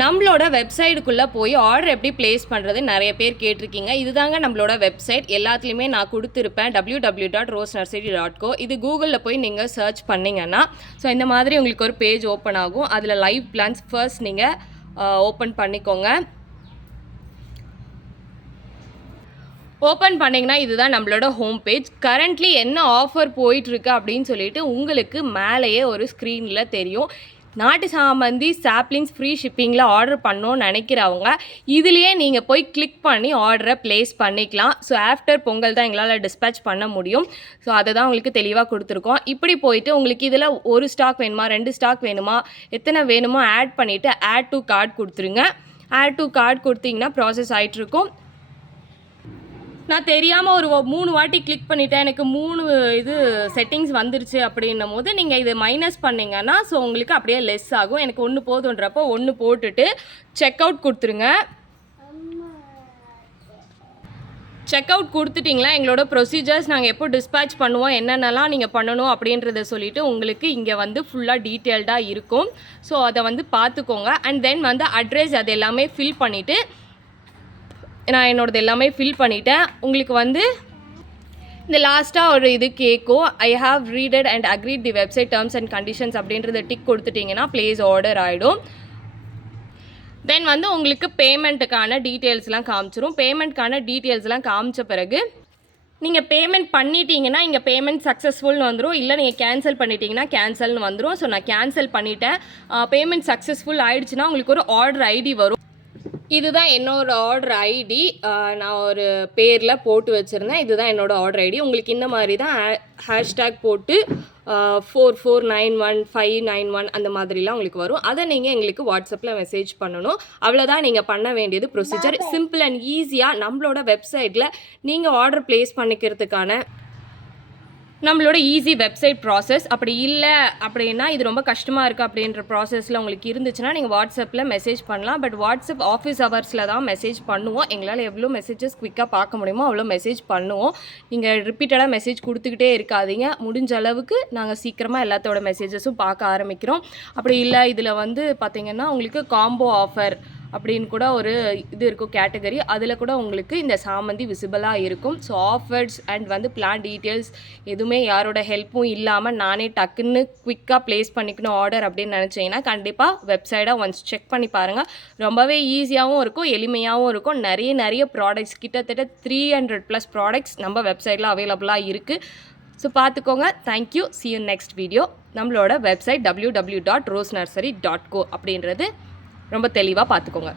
நம்மளோட வெப்சைட்டுக்குள்ளே போய் ஆர்டர் எப்படி ப்ளேஸ் பண்ணுறது நிறைய பேர் கேட்டிருக்கீங்க. இதுதாங்க நம்மளோட வெப்சைட் எல்லாத்துலேயுமே நான் கொடுத்துருப்பேன். W W dot rose nursery dot co இது கூகுளில் போய் நீங்கள் சர்ச் பண்ணிங்கன்னா ஸோ இந்த மாதிரி உங்களுக்கு ஒரு பேஜ் ஓப்பன் ஆகும். அதில் லைவ் பிளான்ஸ் ஃபர்ஸ்ட் நீங்கள் ஓப்பன் பண்ணிக்கோங்க. ஓப்பன் பண்ணிங்கன்னா இதுதான் நம்மளோட ஹோம் பேஜ் கரண்ட்லி என்ன ஆஃபர் போயிட்டுருக்கு அப்படின்னு சொல்லிட்டு உங்களுக்கு மேலேயே ஒரு ஸ்க்ரீனில் தெரியும். நாட்டு சாமந்தி சாப்ளிங்ஸ் ஃப்ரீ ஷிப்பிங்கில் ஆர்டர் பண்ணோன்னு நினைக்கிறவங்க இதுலேயே நீங்கள் போய் கிளிக் பண்ணி ஆர்டரை ப்ளேஸ் பண்ணிக்கலாம். ஸோ ஆஃப்டர் பொங்கல் தான் எங்களால் டிஸ்பேச் பண்ண முடியும். ஸோ அதை தான் உங்களுக்கு தெளிவாக கொடுத்துருக்கோம். இப்படி போயிட்டு உங்களுக்கு இதில் ஒரு ஸ்டாக் வேணுமா ரெண்டு ஸ்டாக் வேணுமா எத்தனை வேணுமோ ஆட் பண்ணிவிட்டு ஆட் டு கார்ட் கொடுத்துருங்க. ஆட் டு கார்ட் கொடுத்தீங்கன்னா ப்ராசஸ் ஆகிட்ருக்கும் நான் தெரியாமல் ஒரு மூணு வாட்டி கிளிக் பண்ணிட்டேன். எனக்கு மூணு இது செட்டிங்ஸ் வந்துருச்சு அப்படின்னும் போது நீங்கள் இது மைனஸ் பண்ணிங்கன்னா ஸோ உங்களுக்கு அப்படியே லெஸ் ஆகும். எனக்கு ஒன்று போதுன்றப்போ ஒன்று போட்டுட்டு செக் அவுட் கொடுத்துருங்க. செக் அவுட் கொடுத்துட்டிங்களா? எங்களோட ப்ரொசீஜர்ஸ் நாங்கள் எப்போ டிஸ்பேச் பண்ணுவோம் என்னென்னலாம் நீங்கள் பண்ணணும் அப்படின்றத சொல்லிவிட்டு உங்களுக்கு இங்கே வந்து ஃபுல்லாக டீட்டெயில்டாக இருக்கும். ஸோ அதை வந்து பார்த்துக்கோங்க. அண்ட் தென் வந்து அட்ரஸ் அது எல்லாமே ஃபில் பண்ணிவிட்டு நான் என்னோடது எல்லாமே ஃபில் பண்ணிட்டேன். உங்களுக்கு வந்து இந்த லாஸ்ட்டாக ஒரு இது கேட்கும் I have readed and agreed the website terms and conditions அப்படின்றத டிக் கொடுத்துட்டிங்கன்னா ப்ளேஸ் ஆர்டர் ஆகிடும் தென் வந்து உங்களுக்கு பேமெண்ட்டுக்கான டீட்டெயில்ஸ்லாம் காமிச்சிரும். பேமெண்ட்க்கான டீட்டெயில்ஸ்லாம் காமிச்ச பிறகு நீங்கள் பேமெண்ட் பண்ணிட்டீங்கன்னா இங்கே பேமெண்ட் சக்ஸஸ்ஃபுல்னு வந்துடும் இல்லை நீங்கள் கேன்சல் பண்ணிட்டீங்கன்னா கேன்சல்னு வந்துடும் ஸோ நான் கேன்சல் பண்ணிட்டேன். பேமெண்ட் சக்ஸஸ்ஃபுல் ஆயிடுச்சுன்னா உங்களுக்கு ஒரு ஆர்டர் ஐடி வரும். இதுதான் என்னோட ஆர்டர் ஐடி நான் ஒரு பேரில் போட்டு வச்சுருந்தேன். இதுதான் என்னோட ஆர்டர் ஐடி உங்களுக்கு இந்த மாதிரி தான் ஹேஷ்டேக் போட்டு four four nine one five nine one அந்த மாதிரிலாம் உங்களுக்கு வரும். அதை நீங்கள் எங்களுக்கு வாட்ஸ்அப்பில் மெசேஜ் பண்ணணும். அவ்வளோதான் நீங்கள் பண்ண வேண்டியது ப்ரொசீஜர் சிம்பிள் அண்ட் ஈஸியாக நம்மளோட வெப்சைட்டில் நீங்கள் ஆர்டர் ப்ளேஸ் பண்ணிக்கிறதுக்கான நம்மளோட ஈஸி வெப்சைட் ப்ராசஸ் அப்படி இல்லை அப்படின்னா இது ரொம்ப கஷ்டமாக இருக்குது அப்படின்ற ப்ராசஸில் உங்களுக்கு இருந்துச்சுன்னா நீங்கள் வாட்ஸ்அப்பில் மெசேஜ் பண்ணலாம். பட் வாட்ஸ்அப் ஆஃபீஸ் ஹவர்ஸில் தான் மெசேஜ் பண்ணுவோம். எங்களால் எவ்வளோ மெசேஜஸ் குயிக்காக பார்க்க முடியுமோ அவ்வளோ மெசேஜ் பண்ணுவோம். நீங்கள் ரிப்பீட்டடாக மெசேஜ் கொடுத்துக்கிட்டே இருக்காதீங்க. முடிஞ்ச அளவுக்கு நாங்கள் சீக்கிரமாக எல்லாத்தோட மெசேஜஸும் பார்க்க ஆரம்பிக்கிறோம். அப்படி இல்லை இதில் வந்து பார்த்திங்கன்னா உங்களுக்கு காம்போ ஆஃபர் அப்படின்னு கூட ஒரு இது இருக்கும் கேட்டகரி. அதில் கூட உங்களுக்கு இந்த சாமந்தி விசிபிளாக இருக்கும். ஸோ ஆஃபர்ஸ் அண்ட் வந்து பிளான் டீட்டெயில்ஸ் எதுவுமே யாரோட ஹெல்ப்பும் இல்லாமல் நானே டக்குன்னு குவிக்காக ப்ளேஸ் பண்ணிக்கணும் ஆர்டர் அப்படின்னு நினச்சிங்கன்னா கண்டிப்பாக வெப்சைட்டாக ஒன்ஸ் செக் பண்ணி பாருங்கள் ரொம்பவே ஈஸியாகவும் இருக்கும் எளிமையாகவும் இருக்கும். நிறைய நிறைய ப்ராடக்ட்ஸ் கிட்டத்தட்ட த்ரீ ஹண்ட்ரட் ப்ளஸ் ப்ராடக்ட்ஸ் நம்ம வெப்சைட்டில் அவைலபிளாக இருக்குது ஸோ பார்த்துக்கோங்க thank you see you next video நம்மளோட website W W dot rose nursery dot co அப்படின்றது. ரொம்ப தெளிவாக பார்த்துக்கோங்க